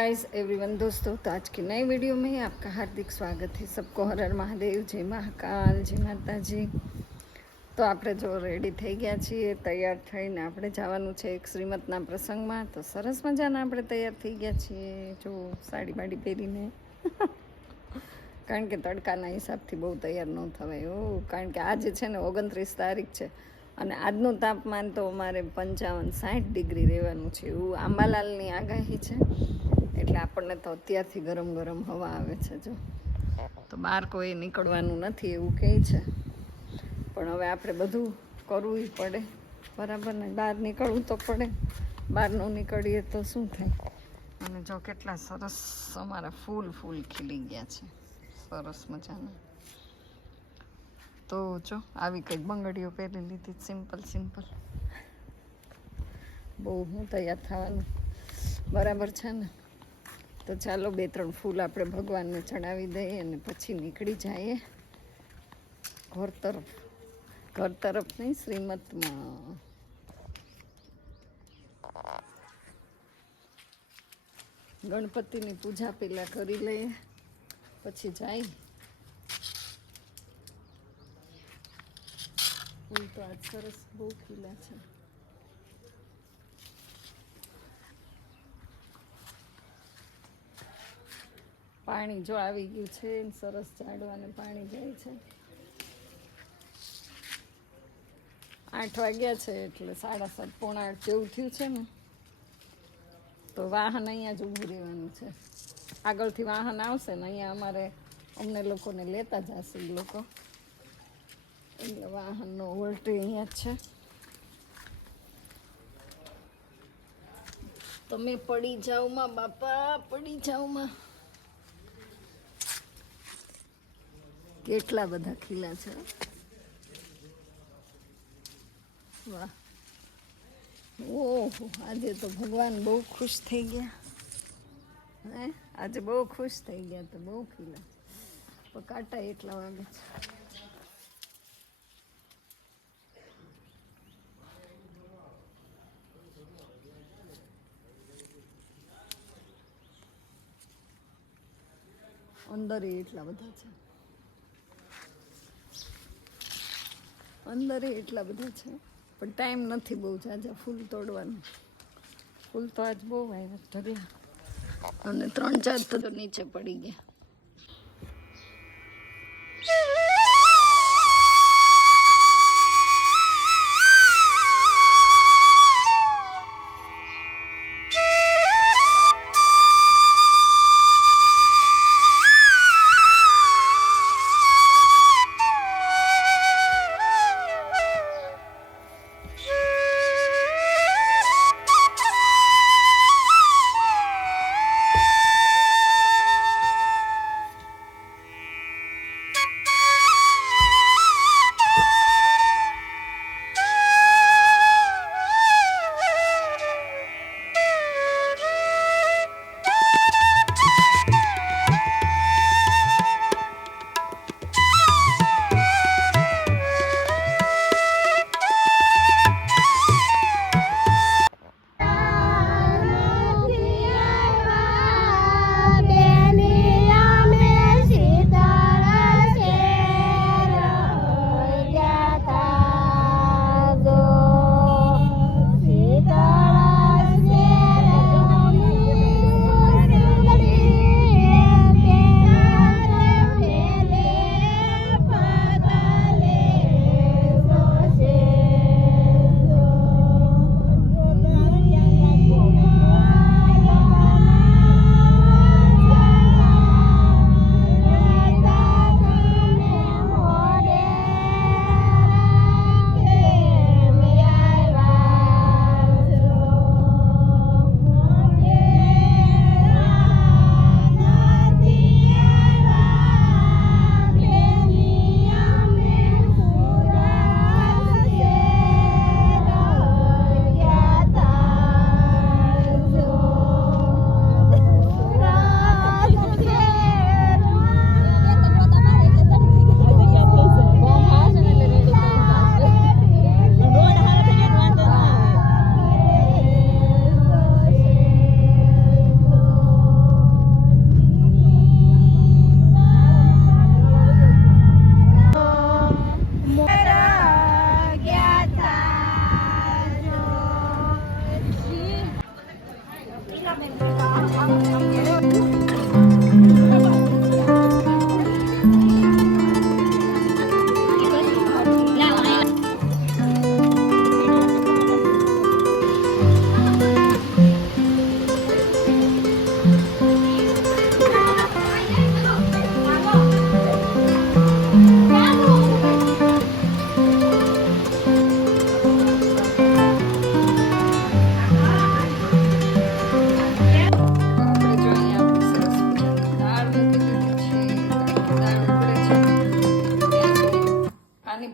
Guys everyone दोस्तों तो आज की नई वीडियो में आपका हार्दिक स्वागत है सबको हर હર મહાદેવ જય મહાકાલ જય માતાજી તો આપણે જો રેડી થઈ ગયા છીએ તૈયાર થઈને આપણે જવાનું છે એક શ્રીમતના પ્રસંગમાં તો સરસ મજાના આપણે તૈયાર થઈ ગયા છીએ જો સાડી બાડી પહેરીને કારણ કે તડકાના હિસાબથી બહુ તૈયાર ન થવાય હો કારણ કે આજે છે ને ઓગણત્રીસ તારીખ છે અને આજનું તાપમાન તો અમારે પંચાવન સાઠ ડિગ્રી રહેવાનું છે એવું આંબાલાલની આગાહી છે એટલે આપણને તો અત્યારથી ગરમ ગરમ હવા આવે છે જો. તો બહાર કોઈ નીકળવાનું નથી એવું કહે છે. પણ હવે આપણે બધું કરવું પડે. બરાબર ને? બહાર નીકળવું તો પડે. બહાર ન નીકળીએ તો શું થાય? અને જો કેટલા સરસ અમારા ફૂલ ફૂલ ખીલી ગયા છે. સરસ મજાના. તો જો, આવી કંઈક બંગડીઓ પહેરી લીધી. Simple simple. બહુ હું તૈયાર થવાનું. બરાબર છે ને? તો ચાલો બે ત્રણ ફૂલ આપણે ભગવાનને ચડાવી દઈએ અને પછી નીકળી જઈએ ઘર તરફ. ઘર તરફ નહીં, શ્રીમતમાં. ગણપતિની પૂજા પહેલાં કરી લઈએ, પછી જાય. તો આજ સરસ બહુ ખીલા છે. પાણી જો આવી ગયું છે સરસ ઝાડવાને પાણી જાય છે. આઠ વાગ્યા છે એટલે સાડા સાત પોણા આઠ જેવું થયું છે ને. તો વાહન અહીંયા જ ઊભું રહેવાનું છે. આગળથી વાહન આવશે ને અહીંયા અમારે અમને લોકોને લેતા જશે એ લોકો. એટલે વાહનનો વોલ્ટેજ અહીંયા જ છે. તમે પડી જાઓ માં બાપા, પડી જાઓ કેટલા બધા ખીલા છે વાહ. ઓહો, આજે તો ભગવાન બહુ ખુશ થઈ ગયા. હે? આજે બહુ ખુશ થઈ ગયા તો બહુ ખીલા. પણ કાંટા એટલા વાગે છે. અંદર એટલા બધા છે. અંદર એટલા બધા છે. પણ ટાઈમ નથી બહુ જાજા ફૂલ તોડવાનું. ફૂલ તો આજ બહુ આવ્યા ઢગલા અને ત્રણ ચાર તો નીચે પડી ગયા.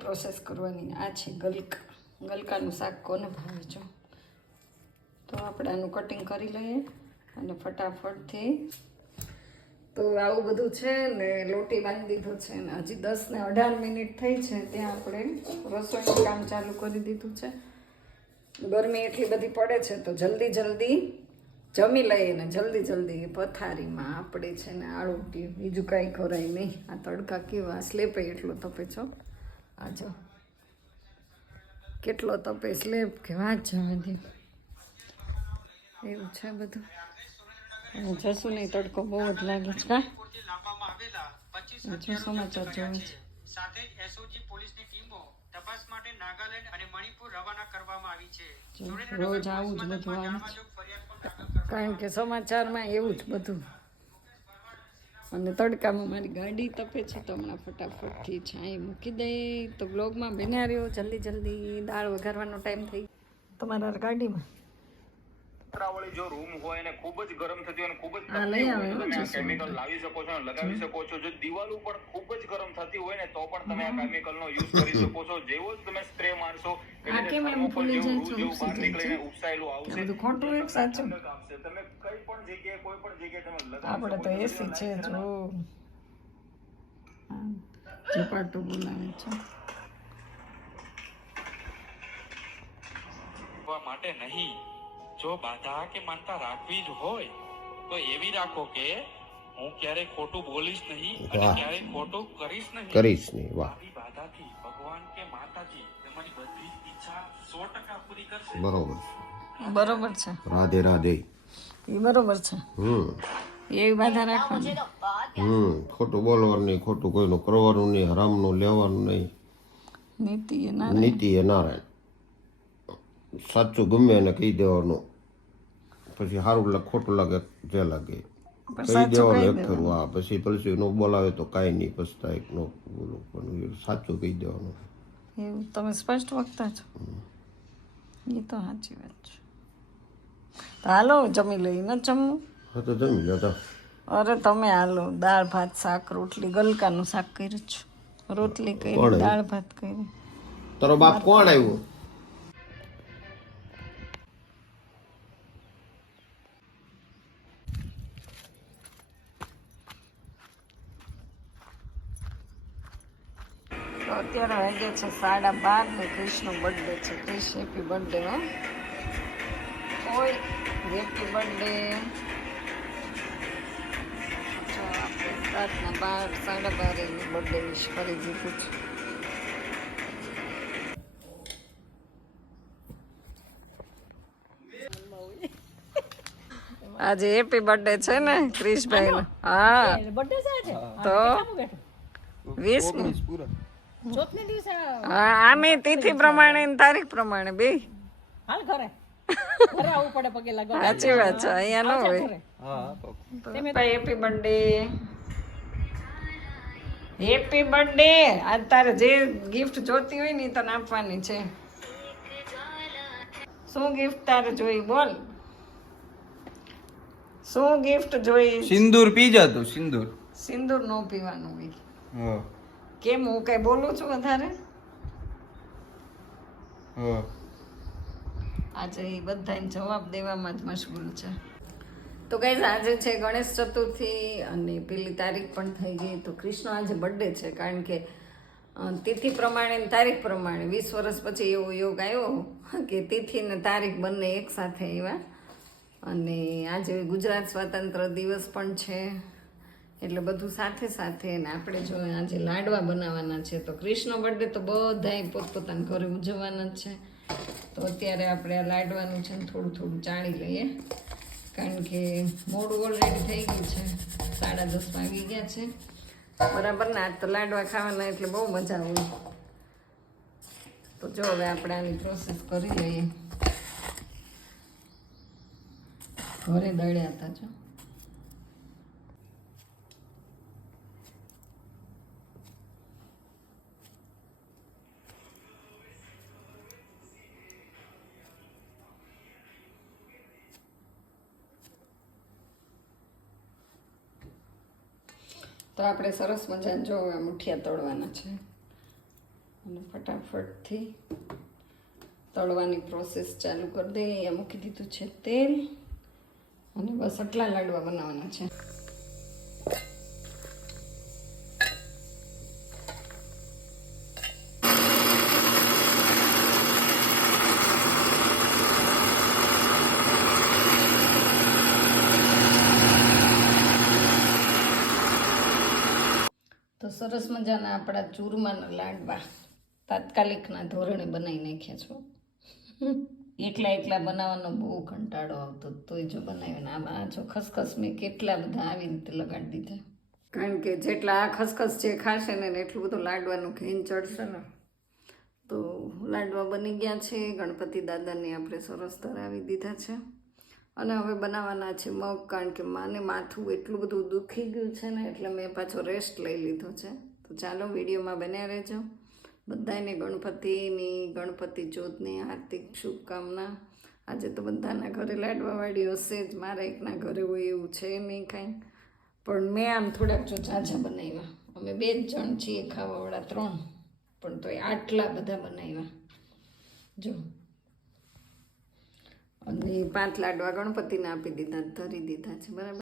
પ્રોસેસ કરવાની આ છે ગલકા. ગલકાનું શાક કોને ભાવે છો તો આપણે આનું કટિંગ કરી લઈએ અને ફટાફટથી તો આવું બધું છે ને લોટી બાંધી દીધો છે ને હજી દસ ને અઢાર મિનિટ થઈ છે ત્યાં આપણે રસોઈનું કામ ચાલુ કરી દીધું છે. ગરમી એટલી બધી પડે છે તો જલ્દી જલ્દી જમી લઈએ ને જલ્દી જલ્દી પથારીમાં આપણે છે ને આળુટી બીજું કાંઈ ખોરાય નહીં. આ તડકા કેવા સ્લેપે એટલો તપે છો. આ જો. કેટલો તપે સ્લેબ કે વાત જવા દે. એવું છે બધું. અને નહીં તડકો બહુ જ લાગે છે કા જસુમાં સમાચાર છે. સાથે એસઓજી પોલીસની ટીમો તપાસ માટે નાગાલેન્ડ અને મણિપુર રવાના કરવામાં આવી છે. રોજ આવું જ બધું કારણ કે સમાચારમાં એવું જ બધું અને તડકામાં મારી ગાડી તપે છે તો હમણાં ફટાફટથી છાંય મૂકી દઈ. તો બ્લોગમાં બન્યા રહ્યો જલ્દી જલ્દી દાળ વઘારવાનો ટાઈમ થઈ તમારા ગાડીમાં? વાળી જો રૂમ હોય અને ખૂબ જ ગરમ થતી હોય અને ખૂબ જ તમે આ કેમિકલ લાવી શકો છો લગાવી શકો છો. જો દિવાલો પણ ખૂબ જ ગરમ થતી હોય ને તો પણ તમે આ કેમિકલ નો યુઝ કરી શકો છો. જેવો જ તમે સ્પ્રે મારશો આ કેમ એમ ફૂલી જાય છે, ઉપસી જાય ઉપસાયેલું આવશે. બધું ખોટું એક સાચું. તમે કઈ પણ જગ્યાએ કોઈ પણ જગ્યાએ તમે લગાવી આપણે તો એસી છે જો. હા, બોલાવે છે. માટે નહીં. જો બાધા કે માનતા રાખવી જ હોય તો એવી રાખો કે હું ક્યારેય ખોટું બોલીશ નહીં અને. ક્યારેય ખોટું કરીશ નહીં. કરીશ નહીં વાહ. આવી બાધાથી ભગવાન કે માતાજી તમારી બધી ઈચ્છા સો ટકા પૂરી કરશે. બરોબર. બરોબર છે. રાધે રાધે. એ બરોબર છે. હમ. એવી બાધા રાખવાની. હમ. ખોટું બોલવાનું નહીં ખોટું કોઈનું કરવાનું નહીં હરામનું લેવાનું નહીં. નીતિ એ નારાયણ. નીતિ એ નારાયણ. સાચું ગમે એને કહી દેવાનું. પછી સારું લાગે ખોટું લાગે જે લાગે. કહી દેવાનું. એક ખરું. હા પછી પછી નો બોલાવે તો કાંઈ નહીં પછતાય નો બોલો. પણ સાચું કહી દેવાનું. એવું? તમે સ્પષ્ટ વક્તા છો? એ તો સાચી વાત છે. હાલો જમી લઈ ન જમવું? હા તો જમી લો તો અરે તમે હાલો દાળ ભાત શાક રોટલી ગલકાનું શાક કર્યું છે રોટલી કરી? દાળ ભાત કરી. તારો બાપ કોણ આવ્યું? અત્યારે વાગે છે સાડા બાર ને ક્રિશનો બર્થડે છે. ક્રિશ હેપી બર્થડે હો. કોઈ હેપી બર્થડે રાતના બાર સાડા બાર એની બર્થડે વિશ કરી દીધું છે. આજે હેપી બર્થડે છે ને ક્રિશભાઈ હા. તો વીસ હા આમે તિથિ પ્રમાણે ને તારીખ પ્રમાણે બે. હાલ ઘરે. ઘરે આવવું પડે પગે લગાવ સાચી વાત છે અહીંયા ન હોય. ભાઈ હેપી બર્થડે હેપી બર્થડે આજ તારે જે ગિફ્ટ જોતી હોય ને તને આપવાની છે. શું ગિફ્ટ તારે જોઈ બોલ. શું ગિફ્ટ જોઈ? સિંદૂર પી તું સિંદૂર. સિંદૂર નો પીવાનું હોય. હા. કેમ હું કઈ બોલું છું વધારે? આજે એ બધાને જવાબ દેવામાં જ મશગુલ છે. તો કઈ આજે છે ગણેશ ચતુર્થી અને પેલી તારીખ પણ થઈ ગઈ તો કૃષ્ણ આજે બર્થડે છે કારણ કે તિથિ પ્રમાણે તારીખ પ્રમાણે વીસ વર્ષ પછી એવો યોગ આવ્યો કે તિથિ ને તારીખ બંને એક સાથે આવ્યા. અને આજે ગુજરાત સ્વાતંત્ર દિવસ પણ છે. એટલે બધું સાથે સાથે ને આપણે જો આજે લાડવા બનાવવાના છે, તો કૃષ્ણ બર્થડે તો બધાય પોતપોતાના ઘરે ઉજવવાના છે. તો અત્યારે આપણે આ લાડવાનું છે ને થોડું થોડું ચાળી લઈએ. કારણ કે મોડું ઓલરેડી થઈ ગયું છે. સાડા દસ વાગી ગયા છે. બરાબર ને, આજ તો લાડવા ખાવાના એટલે બહુ મજા આવે. તો જો હવે આપણે આની પ્રોસેસ કરી લઈએ. ઘરે દળ્યા હતા જો. તો આપણે સરસ મજાને જો હવે મુઠિયા તળવાના છે. અને ફટાફટથી તળવાની પ્રોસેસ ચાલુ કરી દઈએ. મૂકી દીધું છે તેલ. અને બસ આટલા લાડવા બનાવવાના છે. સરસ મજાના આપણા ચૂરમાના લાડવા તાત્કાલિકના ધોરણે બનાવી નાખ્યા છો. એકલા એકલા બનાવવાનો બહુ કંટાળો આવતો તોય જો બનાવ્યો આમાં આ જો ખસખસ મેં કેટલા બધા આવી રીતે લગાડી દીધા. કારણ કે જેટલા આ ખસખસ જે ખાશે ને એટલું બધું લાડવાનું ઘેન ચડશે ને. તો લાડવા બની ગયા છે, ગણપતિ દાદાને આપણે સરસ ધરાવી દીધા છે. અને હવે બનાવવાના છે મગ, કારણ કે માને માથું એટલું બધું દુખી ગયું છે ને, એટલે મેં પાછો રેસ્ટ લઈ લીધો છે. તો ચાલો વિડીયોમાં બન્યા રહેજો. બધાને ગણપતિની, ગણપતિ ચોથની હાર્દિક શુભકામના. આજે તો બધાના ઘરે લાડવાવાળી હશે જ, મારા એકના ઘરે હોય એવું છે નહીં કાંઈ. પણ મેં આમ થોડાક જો ઝાઝા બનાવ્યા. અમે બે જ જણ છીએ ખાવાવાળા ત્રણ, પણ તોય આટલા બધા બનાવ્યા. જો. અને પાંચ લાડવા ગણપતિને આપી દીધા ધરી દીધા છે બરાબર?